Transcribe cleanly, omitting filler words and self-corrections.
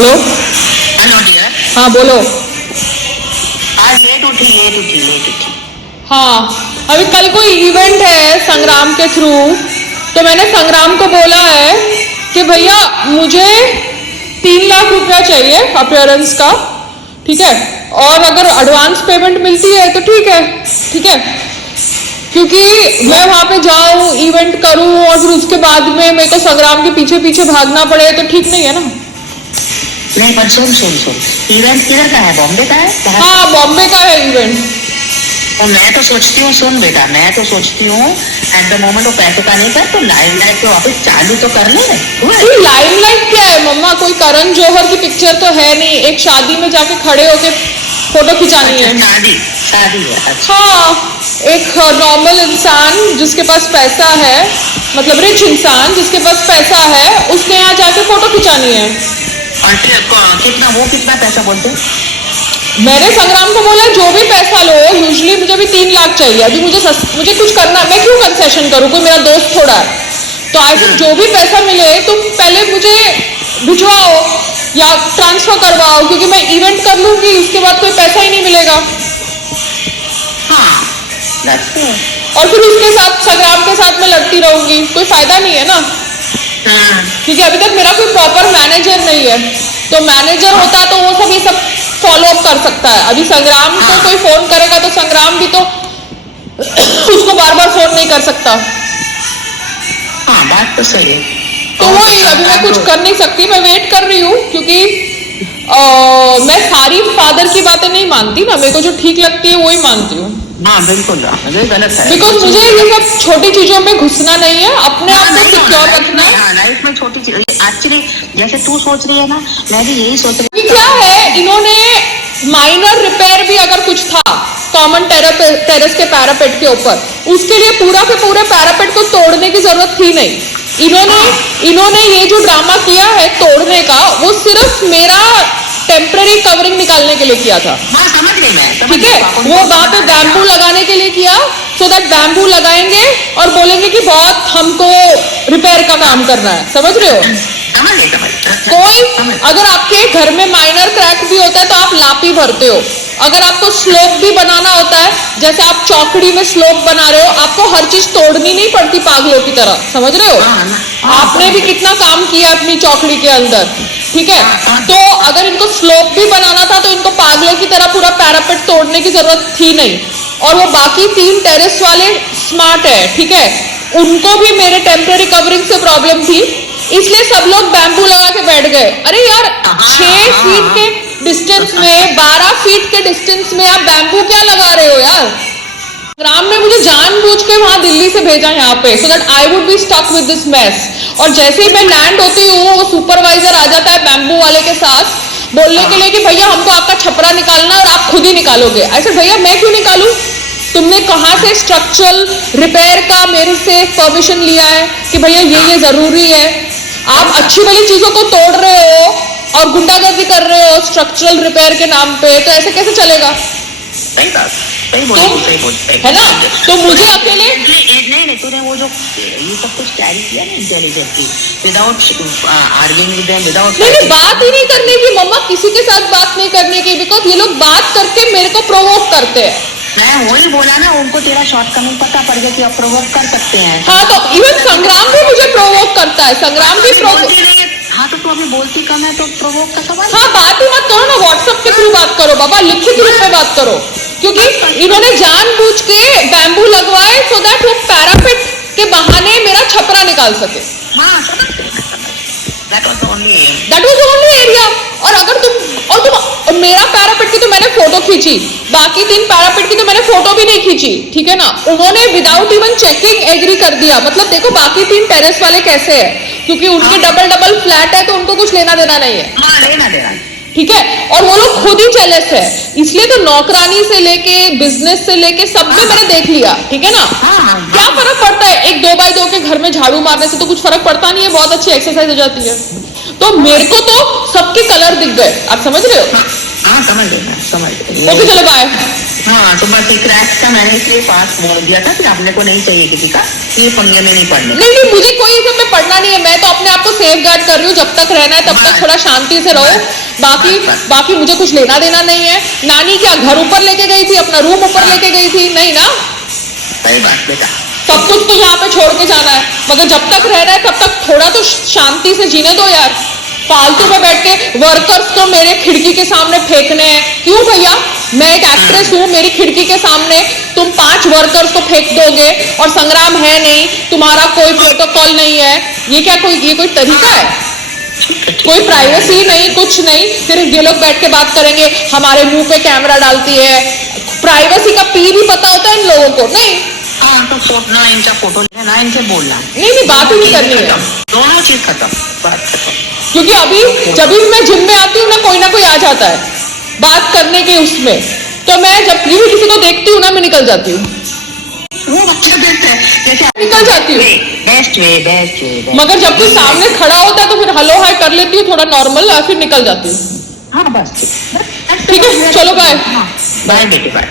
Hello hello dear. हाँ बोलो। आज लेट उठी। हाँ अभी कल कोई इवेंट है संग्राम के थ्रू, तो मैंने संग्राम को बोला है कि भैया मुझे 3 लाख रुपया चाहिए अपीयरेंस का, ठीक है, और अगर एडवांस पेमेंट मिलती है तो ठीक है, क्योंकि मैं वहां पे जाऊं इवेंट करूं और फिर उसके बाद में मेरे को संग्राम के पीछे पीछे भागना पड़े तो ठीक नहीं है ना। नहीं पर सुन इवेंट किधर का है? बॉम्बे का है? हाँ बॉम्बे का है इवेंट। तो मैं तो सोचती हूँ, सुन बेटा, मैं तो सोचती हूँ एट द मोमेंट वो पैसे का नहीं कर तो लाइमलाइट पे वापस चालू तो कर ले। लाइमलाइट क्या है मम्मा? कोई करण जौहर की पिक्चर तो है नहीं, एक शादी में जाके खड़े होके फोटो खिंचानी है। शादी है। अच्छा। हाँ एक नॉर्मल इंसान जिसके पास पैसा है, मतलब रिच इंसान जिसके पास पैसा है, उसके यहाँ जाके फोटो खिंचानी है। कितना पैसा बोलते? मैंने संग्राम को बोला जो भी पैसा लो, यूजुअली मुझे भी 3 लाख चाहिए, अभी मुझे कुछ करना, मैं क्यों कंसेशन करूँ, कोई मेरा दोस्त थोड़ा है, तो ऐसे जो भी पैसा मिले तुम पहले मुझे भिजवाओ या ट्रांसफर करवाओ, क्योंकि मैं इवेंट कर लूंगी उसके बाद कोई पैसा ही नहीं मिलेगा। हाँ और फिर उसके साथ संग्राम के साथ मैं लड़ती रहूंगी, कोई फायदा नहीं है ना। क्योंकि अभी तक मेरा कोई प्रॉपर मैनेजर नहीं है, तो मैनेजर होता तो वो सब ये सब फॉलो अप कर सकता है। अभी संग्राम को कोई फोन करेगा तो संग्राम भी तो उसको बार बार फोन नहीं कर सकता। हाँ बात तो सही है। तो वही अभी मैं कुछ कर नहीं सकती, मैं वेट कर रही हूँ, क्योंकि मैं सारी फादर की बातें नहीं मानती ना, मेरे को जो ठीक लगती है वही मानती हूँ। हाँ बिल्कुल गलत है, बिकॉज मुझे ये सब छोटी चीजों में घुसना नहीं है, अपने आप को सिक्योर रखना है। लाइफ में छोटी चीज एक्चुअली जैसे तू सोच रही है ना, मैं भी यही सोच रही हूँ। क्या है, इन्होंने माइनर रिपेयर भी अगर कुछ था कॉमन टेरेस के पैरापेट के ऊपर, उसके लिए पूरा के पूरे पैरापेट को तोड़ने की जरूरत थी नहीं। इन्होंने ये जो ड्रामा किया है तोड़ने का, वो सिर्फ मेरा टेम्पररी कवरिंग निकालने के लिए किया था। ठीक है, वो वहां पे बैम्बू लगाने के लिए किया, सो दैट बैम्बू लगाएंगे और बोलेंगे कि बहुत हमको रिपेयर का काम करना है, समझ रहे हो? कोई अगर आपके घर में माइनर क्रैक भी होता है तो आप लापी भरते हो, अगर आपको स्लोप भी बनाना होता है, जैसे आप चौकड़ी में स्लोप बना रहे हो, आपको हर चीज तोड़नी नहीं पड़ती पागलों की तरह, समझ रहे हो? आपने भी कितना काम किया अपनी चौकड़ी के अंदर, ठीक है? तो अगर इनको स्लोप भी बनाना था तो इनको पागलों की तरह पूरा पैरापेट तोड़ने की जरूरत थी नहीं। और वो बाकी 3 टेरेस वाले स्मार्ट है, ठीक है, उनको भी मेरे टेम्पररी कवरिंग से प्रॉब्लम थी, इसलिए सब लोग बैम्बू लगा के बैठ गए। अरे यार 6 फीट के डिस्टेंस में, 12 फीट के डिस्टेंस में आप बैम्बू क्या लगा रहे हो यार? राम ने मुझे जानबूझ के वहां दिल्ली से भेजा यहाँ पे, so that I would be stuck with this mess. और जैसे ही मैं लैंड होती हूँ, वो सुपरवाइजर आ जाता है बैम्बू वाले के साथ बोलने के लिए कि भैया हमको आपका छपरा निकालना है और आप खुद ही निकालोगे। ऐसे भैया मैं क्यों निकालूं? तुमने कहाँ से स्ट्रक्चरल रिपेयर का मेरे से परमिशन लिया है कि भैया ये जरूरी है? आप अच्छी वाली चीजों को तोड़ रहे हो और गुंडागर्दी कर रहे हो स्ट्रक्चरल रिपेयर के नाम पे, तो ऐसे कैसे चलेगा? सही बोल है ना? तो मुझे अकेले नहीं तूने वो जो ये सब कुछ कैरी किया ना intelligently, without arguing with them, without नहीं बात ही नहीं करने की मम्मा, किसी के साथ बात नहीं करने की, बिकॉज ये लोग बात करके मेरे को प्रोवोक करते हैं। मैं वही बोला ना, उनको तेरा शॉर्टकमिंग पता पड़ गया कि आप प्रोवोक कर सकते हैं। हाँ तो इवन संग्राम भी मुझे प्रोवोक करता है, संग्राम भी प्रोवोक। हाँ तो तू अभी बोलती कम है तो प्रोवोक का सवाल। हाँ बात ही मत करो ना, व्हाट्सएप के थ्रू बात करो बाबा, लिखित रूप में बात करो, क्योंकि इन्होंने जानबूझ के बैम्बू लगवाए सो दैट वो पैरापेट के बहाने मेरा छपरा निकाल सके। हाँ that was the only area। और अगर तुम मेरा पैरापेट की तो मैंने फोटो खींची, बाकी 3 पैरापेट की तो मैंने फोटो भी नहीं खींची, ठीक है ना? उन्होंने विदाउट इवन चेकिंग एग्री कर दिया। मतलब देखो बाकी 3 टेरेस वाले कैसे है, क्योंकि उनके डबल फ्लैट है तो उनको कुछ लेना देना नहीं है, लेना देना, ठीक है? और वो लोग खुद ही जेलस है, इसलिए तो नौकरानी से लेके बिजनेस से लेके सब भी मैंने देख लिया, ठीक है ना? क्या फर्क पड़ता है? 1 2x2 के घर में झाड़ू मारने से तो कुछ फर्क पड़ता नहीं है, बहुत अच्छी एक्सरसाइज हो जाती है। तो मेरे को तो सबके कलर दिख गए, आप समझ रहे हो? हाँ समझ गए। ओके चलो बाय। हाँ तो बस एक क्रैश का मैंने इसलिए पास बोल दिया था कि आपने को नहीं चाहिए किसी का, ये पंगे में नहीं पड़ने। नहीं मुझे कोई इसमें पढ़ना नहीं है, मैं तो अपने आप को सेफ गार्ड कर रही हूँ, जब तक रहना है तब तक थोड़ा शांति से रहो। बाकी मुझे कुछ लेना देना नहीं है। नानी क्या घर ऊपर लेके गई थी, अपना रूम ऊपर लेके गई थी? नहीं ना, सही बात बेटा। सब कुछ तो यहाँ पे छोड़ के जाना है, मगर जब तक रहना है तब तक थोड़ा तो शांति से जीने दो यार। फालतू में बैठ के वर्कर्स तो मेरे खिड़की के सामने फेंकने हैं, क्यों भैया? मैं एक एक्ट्रेस हूँ, मेरी खिड़की के सामने तुम 5 वर्कर्स को फेंक दोगे और संग्राम है नहीं, तुम्हारा कोई प्रोटोकॉल नहीं है, ये कोई तरीका है? कोई प्राइवेसी नहीं, कुछ नहीं, सिर्फ ये लोग बैठ के बात करेंगे, हमारे मुंह पे कैमरा डालती है। प्राइवेसी का पी भी पता होता है इन लोगों को? नहीं। हाँ तो ना इनका फोटो लेना, इनसे बोलना, नहीं बात ही नहीं करनी है, दोनों चीज खत्म, बात खत्म। क्योंकि अभी जब भी मैं जिम में आती हूँ ना, कोई आ जाता है बात करने के उसमें, तो मैं जब भी किसी को देखती हूँ ना, मैं निकल जाती हूँ, वो अच्छा बेस्ट है, जैसे निकल जाती हूँ। Best way. मगर जब कोई सामने खड़ा होता है तो फिर हेलो हाय कर लेती हूँ, थोड़ा नॉर्मल, और फिर निकल जाती हूँ। हाँ बस ठीक है, चलो बाय। बाय बेटे बाय।